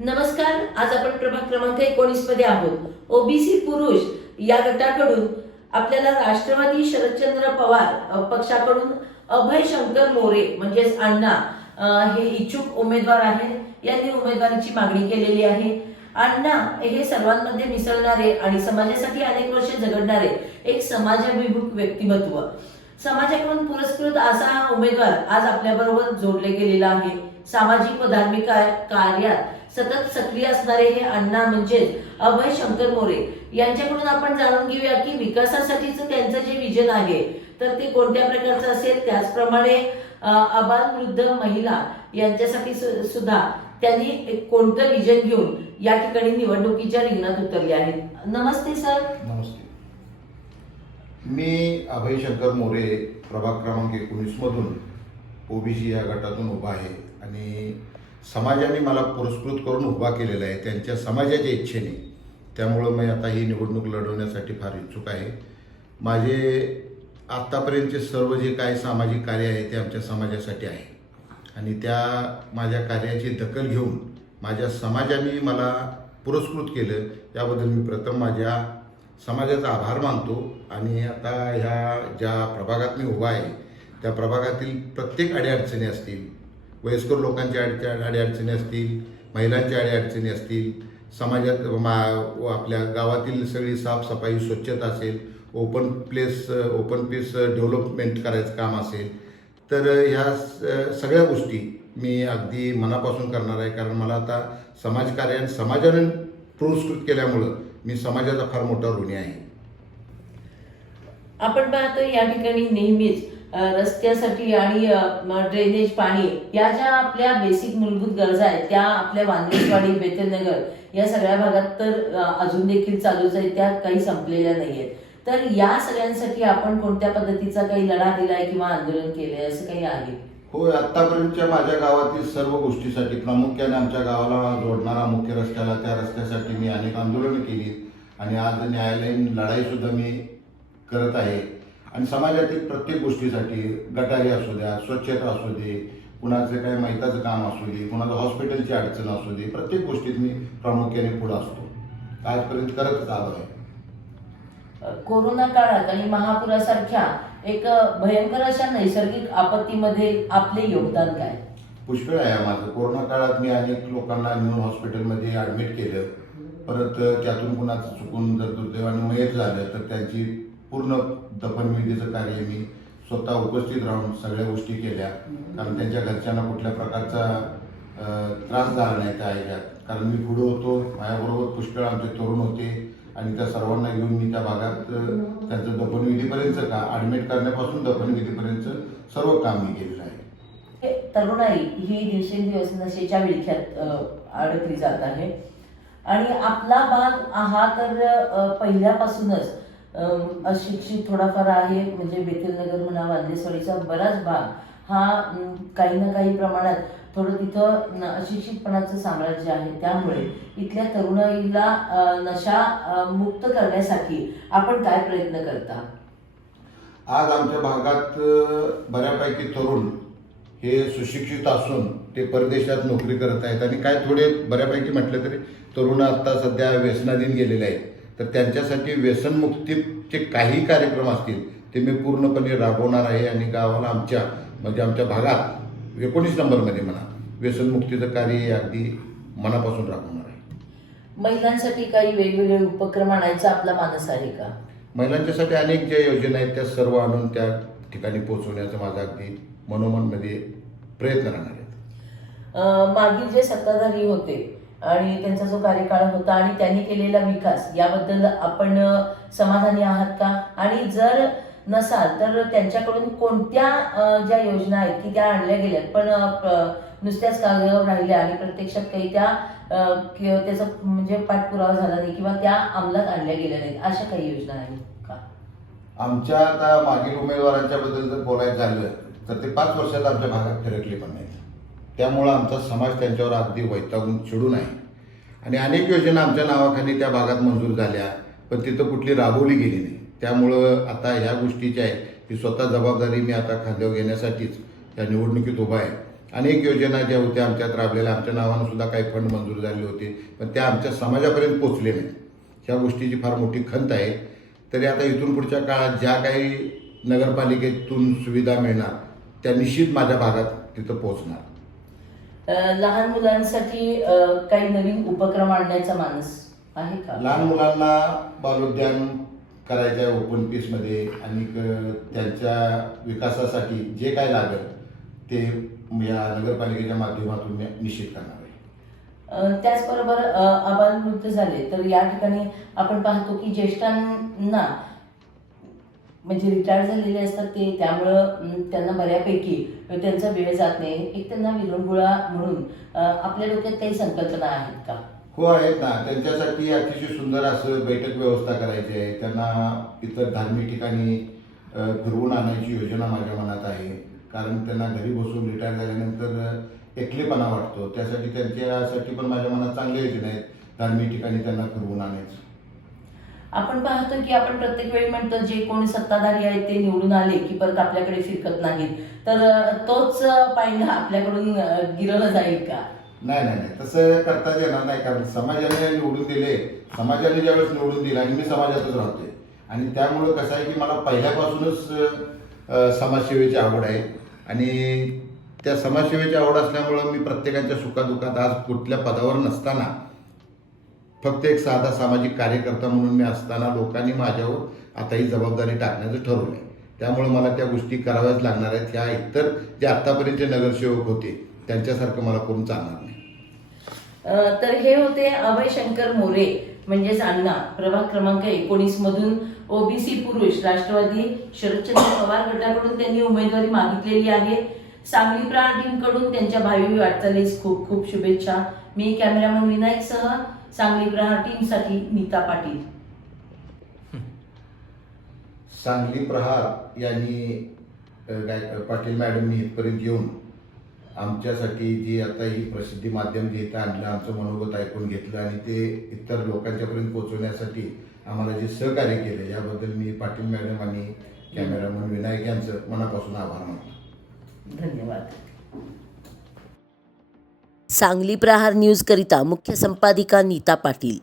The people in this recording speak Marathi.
नमस्कार. आज आपण प्रभाग क्रमांक 19 मध्ये आहोत. ओबीसी पुरुष या गटाकडून आपल्याला राष्ट्रवादी शरदचंद्र पवार पक्षाकडून अभय शंकर मोरे म्हणजेच अण्णा हे इच्छुक उमेदवार आहेत. यांनी उमेदवारीची मागणी केलेली आहे. अण्णा हे सर्वांमध्ये मिसळणारे आणि समाजासाठी अनेक वर्ष झगडणारे एक समाजाभिमुख व्यक्तिमत्व, समाजाकडून पुरस्कृत असा हा उमेदवार आज आपल्या बरोबर जोडले गेलेला आहे. सामाजिक व धार्मिक कार्यात सतत सक्रिय असणारे हे अण्णा म्हणजेच अभय शंकर मोरे यांच्याकडून आपण जाणून घेऊया की विकासासाठीचं त्यांचं जे विजन आहे तर ते कोणत्या प्रकारचं असेल. त्याचप्रमाणे अबाल वृद्ध महिला यांच्यासाठी सुद्धा त्यांनी कोणतं विजन घेऊन या ठिकाणी निवडणुकीच्या रिंगणात उतरले आहेत. नमस्ते सर. नमस्ते. मी अभय शंकर मोरे प्रभाग क्रमांक 19 मधून ओबीसी या गटातून उभा आहे आणि समाजाने मला पुरस्कृत करून उभा केलेला आहे त्यांच्या समाजाच्या इच्छेने. त्यामुळं मी आता ही निवडणूक लढवण्यासाठी फार इच्छुक आहे. माझे आत्तापर्यंतचे सर्व जे काही सामाजिक कार्य आहे ते आमच्या समाजासाठी आहे आणि त्या माझ्या कार्याची दखल घेऊन माझ्या समाजाने मला पुरस्कृत केलं याबद्दल मी प्रथम माझ्या समाजाचा आभार मानतो. आणि आता ह्या ज्या प्रभागात मी उभा आहे त्या प्रभागातील प्रत्येक अडीअडचणी असतील, वयस्कर लोकांच्या अडीअडचणी असतील, महिलांच्या अडीअडचणी असतील, समाजात आपल्या गावातील सगळी साफसफाई स्वच्छता असेल, ओपन पीस डेव्हलपमेंट करायचं काम असेल, तर ह्या सगळ्या गोष्टी मी अगदी मनापासून करणार आहे. कारण मला आता समाजकार्य समाजाने पुरस्कृत केल्यामुळं मी समाजाचा फार मोठा ऋणी आहे. आपण पाहतो या ठिकाणी नेहमीच रस्त्यासाठी आणि ड्रेनेज, पाणी या ज्या आपल्या बेसिक मूलभूत गरजा आहेत त्या आपल्या वांद्रेवाडी, बेतलनगर या सगळ्या भागात तर अजून देखील चालूच आहेत, त्या काही संपलेल्या नाहीयेत. तर या सगळ्यांसाठी आपण कोणत्या पद्धतीचा काही लढा दिलाय किंवा आंदोलन केलंय असं काही आहे? होय, आतापर्यंतच्या माझ्या गावातील सर्व गोष्टीसाठी, प्रामुख्याने आमच्या गावाला जोडणारा मुख्य रस्त्याला, त्या रस्त्यासाठी मी अनेक आंदोलनं केली आणि आज न्यायालयीन लढाई सुद्धा मी करत आहे. आणि समाजातील प्रत्येक गोष्टीसाठी, गटारी असू द्या, स्वच्छता असू दे, कुणाचं काही माहिताचं काम असू दे, कुणाचं हॉस्पिटलची अडचण असू दे, प्रत्येक गोष्टीत मी प्रामुख्याने पुढे असतो. आजपर्यंत करतच आलो आहे. कोरोना काळात आणि महापुरासारख्या एक भयंकर अशा नैसर्गिक आपत्तीमध्ये आपले योगदान काय? पुष्कळ आहे माझं. कोरोना काळात मी अनेक लोकांना नेऊन हॉस्पिटलमध्ये ॲडमिट केलं. परत त्यातून कुणाचं चुकून जर दुर्दैवाने मयत झालं तर त्यांची पूर्ण दफनविधीचं कार्य मी स्वतः उपस्थित राहून सगळ्या गोष्टी केल्या. कारण त्यांच्या घरच्यांना कुठल्या प्रकारचा त्रास झाला नाही त्या ह्याच्यात. कारण मी पुढे होतो, माझ्याबरोबर पुष्कळ आमचे तरुण होते आणि त्या सर्वांना घेऊन मी त्या भागात त्यांचं दफनविधीपर्यंत ॲडमिट करण्यापासून दफनविधीपर्यंत सर्व काम मी केलेलं आहे. तरुणाई ही दिवसेंदिवस नशेच्या विळख्यात अडकली जात आहे आणि आपला भाग हा तर पहिल्यापासूनच अशिक्षित थोडाफार आहे. म्हणजे बेतलनगर म्हणा, वांद्रेवाडीचा बराच भाग हा काही ना काही प्रमाणात थोडं तिथं अशिक्षितपणाचं साम्राज्य आहे. त्यामुळे इथल्या तरुणाईला नशा मुक्त करण्यासाठी आपण काय प्रयत्न करता? आज आमच्या भागात बऱ्यापैकी तरुण हे सुशिक्षित असून ते परदेशात नोकरी करत आहेत आणि काय थोडे बऱ्यापैकी म्हटलं तरी तरुण आता सध्या व्यसनाधीन गेलेले आहेत. तर त्यांच्यासाठी व्यसनमुक्तीचे काही कार्यक्रम असतील ते मी पूर्णपणे राबवणार आहे आणि गावाला आमच्या भागात 19 नंबरमध्ये म्हणा व्यसनमुक्तीचं कार्य अगदी मनापासून राबवणार आहे. महिलांसाठी काही वेगवेगळे उपक्रम आणायचा आपला मानस आहे का? महिलांच्यासाठी अनेक ज्या योजना आहेत त्या सर्व आणून त्या ठिकाणी पोहोचवण्याचा माझा अगदी मनोमनमध्ये प्रयत्न राहणार आहेत. मागील जे सत्ताधारी होते आणि त्यांचा जो कार्यकाळ होता आणि त्यांनी केलेला विकास याबद्दल आपण समाधानी आहात का? आणि जर नसाल तर त्यांच्याकडून कोणत्या ज्या योजना आहेत की त्या आणल्या गेल्यात पण नुसत्याच कागदावर राहिल्या आणि प्रत्यक्षात काही त्याचा म्हणजे पाठपुरावा झाला नाही किंवा त्या अंमलात आणल्या गेल्या नाहीत, अशा काही योजना आहेत का? आमच्या आता मागील उमेदवारांच्या बद्दल जर बोलायचं झालं तर ते 5 वर्षात आमच्या भागात फिरकले पण नाहीत. त्यामुळं आमचा समाज त्यांच्यावर अगदी वैतागून चिडून आहे आणि अनेक योजना आमच्या नावाखाली त्या भागात मंजूर झाल्या पण तिथं कुठली राबवली गेली नाही. त्यामुळं आता ह्या गोष्टीची आहे ही स्वतः जबाबदारी मी आता खांद्यावर घेण्यासाठीच या निवडणुकीत उभा आहे अनेक योजना ज्या होत्या आमच्यात राबलेल्या, आमच्या नावानं सुद्धा काही फंड मंजूर झाले होते, पण त्या आमच्या समाजापर्यंत पोचले नाहीत. ह्या गोष्टीची फार मोठी खंत आहे. तरी आता इथून पुढच्या काळात ज्या काही नगरपालिकेतून सुविधा मिळणार त्या निश्चित माझ्या भागात तिथं पोचणार. लहान मुलांसाठी काही नवीन उपक्रम आणण्याचा मानस आहे का? लहान मुलांना बालोद्यान करायचं आहे ओपन पीसमध्ये, आणि त्यांच्या विकासासाठी जे काय लागेल ते या नगरपालिकेच्या माध्यमातून निश्चित करणार आहे. त्याचबरोबर अबालवृद्ध झाले तर या ठिकाणी आपण पाहतो की ज्येष्ठांना म्हणजे रिटायर झालेले असतात ते, त्यामुळं त्यांना बऱ्यापैकी त्यांचा वेळ जात नाही. एक त्यांना विरंगुळा म्हणून आपल्या डोक्यात काही संकल्पना आहेत का? हो, आहेत ना. त्यांच्यासाठी अतिशय सुंदर असं बैठक व्यवस्था करायची आहे. त्यांना इतर धार्मिक ठिकाणी फिरवून आणायची योजना माझ्या मनात आहे. कारण त्यांना घरी बसून रिटायर झाल्यानंतर एकलेपणा वाटतो. त्यासाठी त्यांच्यासाठी पण माझ्या मनात चांगल्या योजना आहेत, धार्मिक ठिकाणी त्यांना फिरवून आणायचं. आपण पाहतो की आपण प्रत्येक वेळी म्हणतो जे कोणी सत्ताधारी आहेत ते निवडून आले की परत आपल्याकडे फिरकत नाहीत, तर तोच पायंडा आपल्याकडून गिरवला जाईल का? नाही नाही नाही, तसं करताच येणार नाही. कारण समाजाने निवडून दिले, समाजाने ज्यावेळेस निवडून दिलं आणि मी समाजातच राहतोय, आणि त्यामुळं कसं आहे की मला पहिल्यापासूनच समाजसेवेची आवड आहे. आणि त्या समाजसेवेची आवड असल्यामुळं मी प्रत्येकाच्या सुखादुखात, आज कुठल्या पदावर नसताना फक्त एक साधा सामाजिक कार्यकर्ता म्हणून मी असताना लोकांनी माझ्यावर आता ही जबाबदारी टाकण्याचं ठरवलं आहे. त्यामुळे मला त्या गोष्टी कराव्याच लागणार आहेत. ह्या इतर जे आत्तापर्यंतचे नगरसेवक होते त्यांच्यासारखं मला करून चालणार नाही. तर हे होते अभय शंकर मोरे म्हणजेच अण्णा, प्रभाग क्रमांक 19 मधून ओबीसी पुरुष राष्ट्रवादी शरदचंद्र पवार गटाकडून त्यांनी उमेदवारी मागितलेली आहे. सांगली प्रहार टीमकडून त्यांच्या भावी वाटचालीस खूप खूप शुभेच्छा. मी कॅमेरामन विनायक सह सांगली प्रहार टीमसाठी नीता पाटील. सांगली प्रहार यांनी पाटील मॅडमनी इथपर्यंत येऊन आमच्यासाठी जी आता ही प्रसिद्धी माध्यम जे इथं आणलं, आमचं मनोगत ऐकून घेतलं आणि ते इतर लोकांच्यापर्यंत पोहोचवण्यासाठी आम्हाला जे सहकार्य केलं, याबद्दल मी पाटील मॅडम आणि कॅमेरामन विनायक यांचं मनापासून आभार मानतो. धन्यवाद. सांगली प्रहार न्यूज करिता मुख्य संपादिका नीता पाटील.